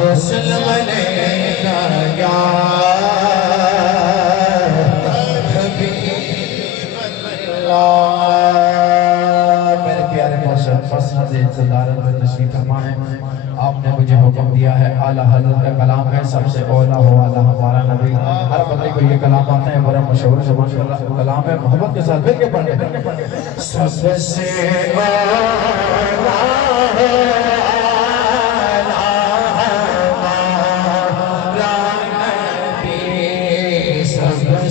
وسلم عليك يا حبيب اللہ۔ میرے پیارے مسند صدارت میں تشریف فرما ہے، آپ نے مجھے حکم دیا ہے اعلیٰ حضرت کا کلام ہے، سب سے اولا ہو اعلیٰ ہمارا نبی۔ ہر بندے کو یہ کلام آتا ہے، بڑا مشہور کلام ہے، محبت کے ساتھ مل کے پڑھنے سب سے اولا سب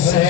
سے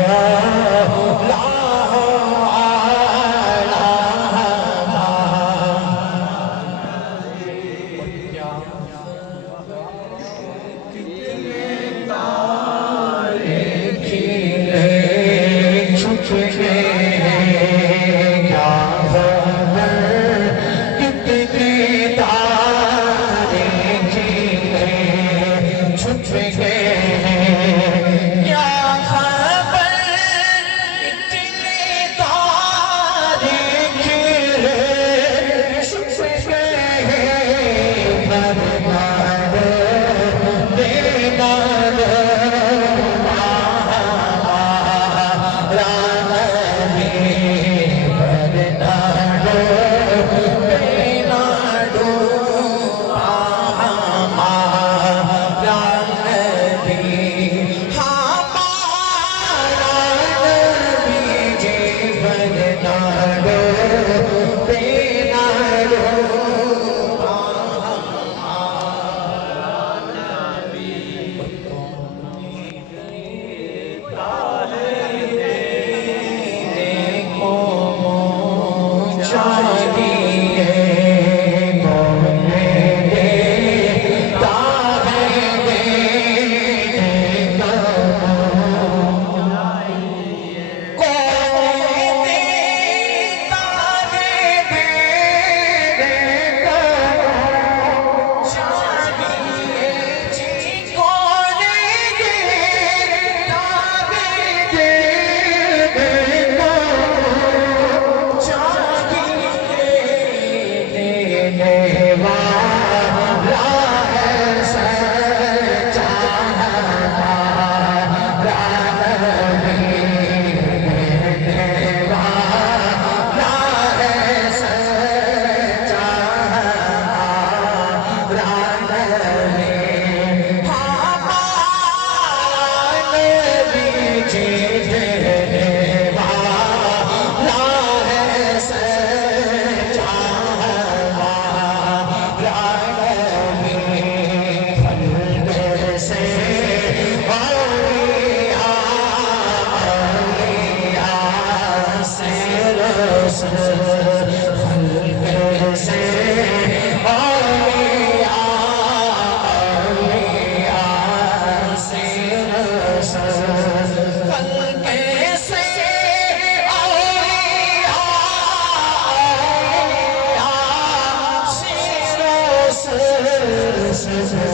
اولا سے